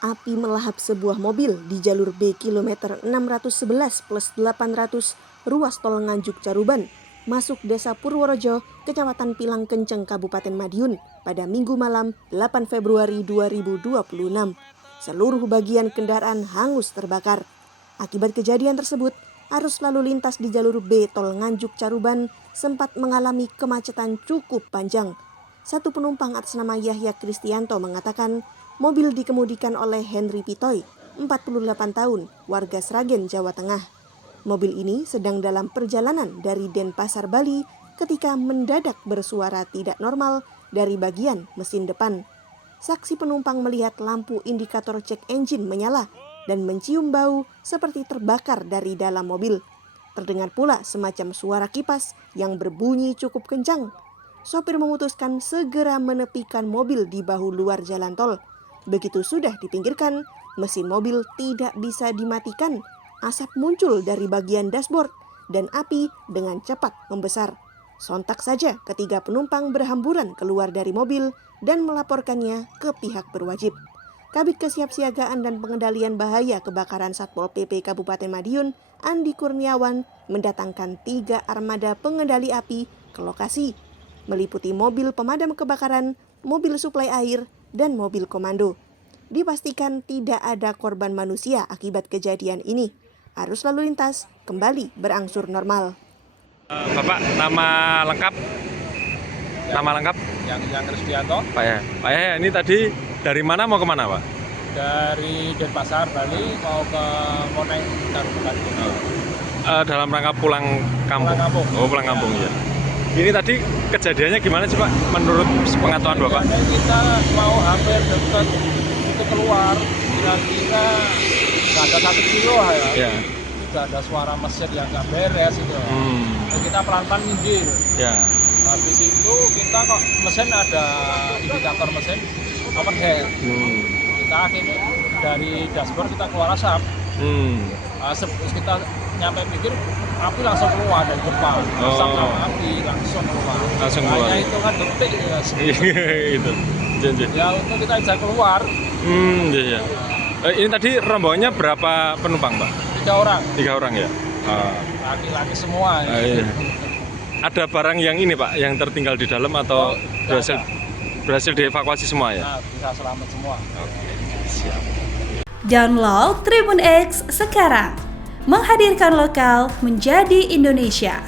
Api melahap sebuah mobil di jalur B kilometer 611 plus 800 ruas tol Nganjuk Caruban, masuk desa Purworejo, Kecamatan Pilang Kenceng, Kabupaten Madiun pada Minggu malam 8 Februari 2026. Seluruh bagian kendaraan hangus terbakar. Akibat kejadian tersebut, arus lalu lintas di jalur B tol Nganjuk Caruban sempat mengalami kemacetan cukup panjang. Satu penumpang atas nama Yahya Kristianto mengatakan mobil dikemudikan oleh Henry Pitoy, 48 tahun, warga Sragen, Jawa Tengah. Mobil ini sedang dalam perjalanan dari Denpasar, Bali ketika mendadak bersuara tidak normal dari bagian mesin depan. Saksi penumpang melihat lampu indikator cek engine menyala dan mencium bau seperti terbakar dari dalam mobil. Terdengar pula semacam suara kipas yang berbunyi cukup kencang. Sopir memutuskan segera menepikan mobil di bahu luar jalan tol. Begitu sudah dipinggirkan, mesin mobil tidak bisa dimatikan. Asap muncul dari bagian dashboard dan api dengan cepat membesar. Sontak saja ketiga penumpang berhamburan keluar dari mobil dan melaporkannya ke pihak berwajib. Kabid Kesiapsiagaan dan Pengendalian Bahaya Kebakaran Satpol PP Kabupaten Madiun, Andi Kurniawan, mendatangkan 3 armada pengendali api ke lokasi, meliputi mobil pemadam kebakaran, mobil suplai air, dan mobil komando. Dipastikan tidak ada korban manusia akibat kejadian ini. Arus lalu lintas kembali berangsur normal. Bapak, nama lengkap? Nama lengkap? Yang Kristianto. Pak ya, ini tadi dari mana mau kemana, Pak? Dari Denpasar, Bali mau ke Moneng, Caruban. Dalam rangka pulang kampung. Pulang kampung. Oh, pulang kampung ya. Ini tadi kejadiannya gimana sih, Pak? Menurut pengetahuan Bapak? Kita mau hampir dekat itu keluar, kira-kira nggak ada 1 kilo ya. Sudah ada suara mesin yang nggak beres itu. Dan kita pelan-pelan minggir. Ya. Habis itu kita kok mesin ada indikator mesin overhead. Kita akhirnya dari dashboard kita keluar asap. Terus kita nyampe pikir api langsung keluar dari depan. Asap sama api langsung keluar. Hanya itu kan detik ya. Itu. Ya untuk kita bisa keluar. Iya. Ini tadi rombongannya berapa penumpang, Pak? 3 orang. 3 orang ya. Laki-laki semua. Iya. Ada barang yang ini, Pak, yang tertinggal di dalam atau berhasil dievakuasi semua ya? Nah, bisa selamat semua. Oke, siap. Download Tribun X sekarang, menghadirkan lokal menjadi Indonesia.